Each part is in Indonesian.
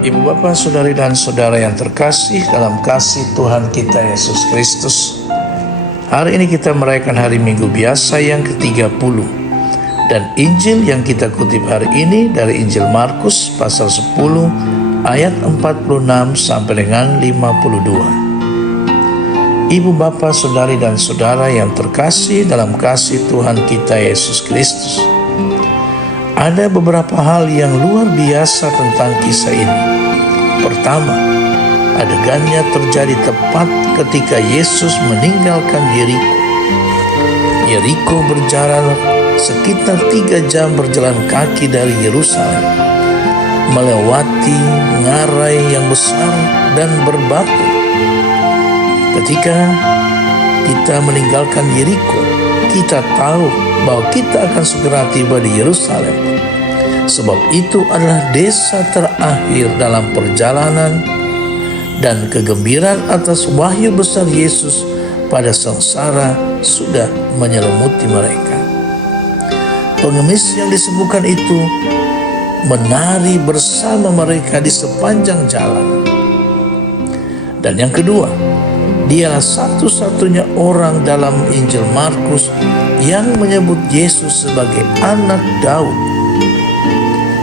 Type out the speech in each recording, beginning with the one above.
Ibu bapak, saudari dan saudara yang terkasih dalam kasih Tuhan kita Yesus Kristus, hari ini kita merayakan hari Minggu Biasa yang ke-30. Dan Injil yang kita kutip hari ini dari Injil Markus pasal 10 ayat 46 sampai dengan 52. Ibu bapak, saudari dan saudara yang terkasih dalam kasih Tuhan kita Yesus Kristus, ada beberapa hal yang luar biasa tentang kisah ini. Pertama, adegannya terjadi tepat ketika Yesus meninggalkan Yeriko. Yeriko berjarak sekitar 3 jam berjalan kaki dari Yerusalem, melewati ngarai yang besar dan berbatu. Ketika kita meninggalkan Yeriko, kita tahu bahwa kita akan segera tiba di Yerusalem. Sebab itu adalah desa terakhir dalam perjalanan, dan kegembiraan atas wahyu besar Yesus pada sengsara sudah menyelimuti mereka. Pengemis yang disembuhkan itu menari bersama mereka di sepanjang jalan. Dan yang kedua, dialah satu-satunya orang dalam Injil Markus yang menyebut Yesus sebagai anak Daud,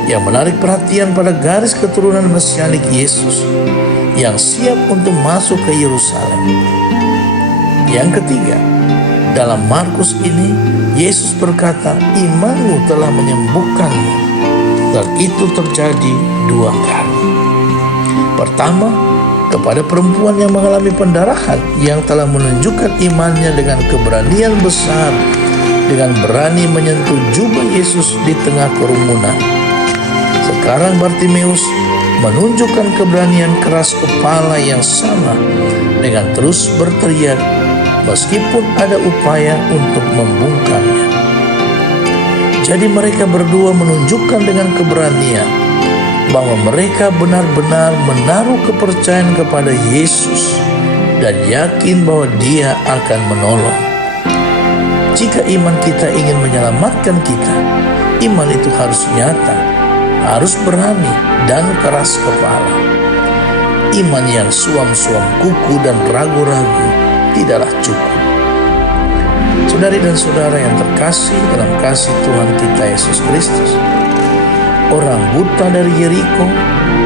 yang menarik perhatian pada garis keturunan mesianik Yesus yang siap untuk masuk ke Yerusalem. Yang ketiga, dalam Markus ini Yesus berkata, "Imanmu telah menyembuhkanmu," dan itu terjadi 2 kali. Pertama, kepada perempuan yang mengalami pendarahan yang telah menunjukkan imannya dengan keberanian besar, dengan berani menyentuh jubah Yesus di tengah kerumunan. Sekarang Bartimeus menunjukkan keberanian keras kepala yang sama dengan terus berteriak meskipun ada upaya untuk membungkamnya. Jadi mereka berdua menunjukkan dengan keberanian bahwa mereka benar-benar menaruh kepercayaan kepada Yesus dan yakin bahwa Dia akan menolong. Jika iman kita ingin menyelamatkan kita, iman itu harus nyata, harus berani dan keras kepala. Iman yang suam-suam kuku dan ragu-ragu tidaklah cukup. Saudari dan saudara yang terkasih dalam kasih Tuhan kita Yesus Kristus, orang buta dari Yeriko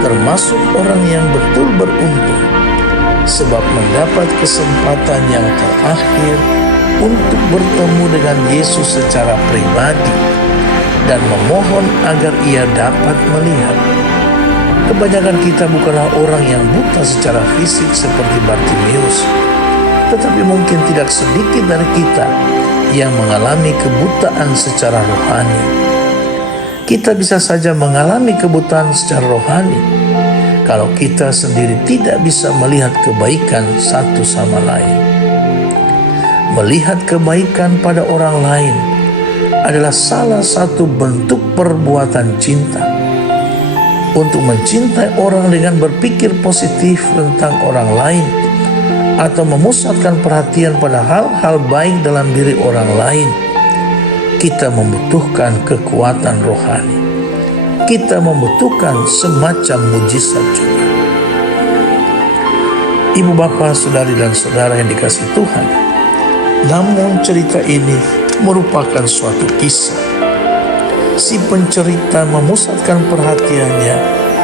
termasuk orang yang betul beruntung, sebab mendapat kesempatan yang terakhir untuk bertemu dengan Yesus secara pribadi dan memohon agar ia dapat melihat. Kebanyakan kita bukanlah orang yang buta secara fisik seperti Bartimeus, tetapi mungkin tidak sedikit dari kita yang mengalami kebutaan secara rohani. Kita bisa saja mengalami kebutaan secara rohani kalau kita sendiri tidak bisa melihat kebaikan satu sama lain. Melihat kebaikan pada orang lain adalah salah satu bentuk perbuatan cinta. Untuk mencintai orang dengan berpikir positif tentang orang lain atau memusatkan perhatian pada hal-hal baik dalam diri orang lain, kita membutuhkan kekuatan rohani. Kita membutuhkan semacam mujizat juga. Ibu bapak, saudari dan saudara yang dikasihi Tuhan, namun cerita ini merupakan suatu kisah. Si pencerita memusatkan perhatiannya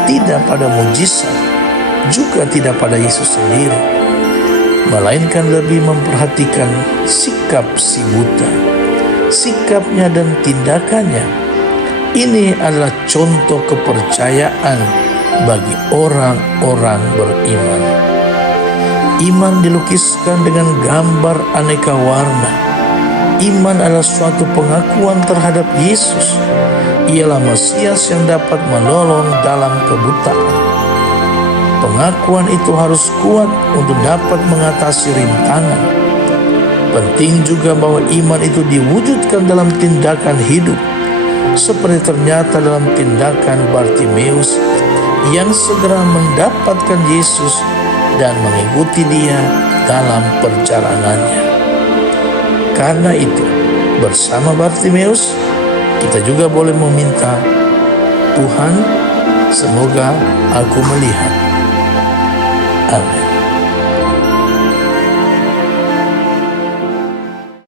tidak pada mujizat, juga tidak pada Yesus sendiri, melainkan lebih memperhatikan sikap si buta, sikapnya dan tindakannya. Ini adalah contoh kepercayaan bagi orang-orang beriman. Iman dilukiskan dengan gambar aneka warna. Iman adalah suatu pengakuan terhadap Yesus. Ialah Mesias yang dapat menolong dalam kebutaan. Pengakuan itu harus kuat untuk dapat mengatasi rintangan. Penting juga bahwa iman itu diwujudkan dalam tindakan hidup, seperti ternyata dalam tindakan Bartimeus yang segera mendapatkan Yesus dan mengikuti Dia dalam perjalanannya. Karena itu, bersama Bartimeus, kita juga boleh meminta, "Tuhan, Semoga aku melihat. Amin.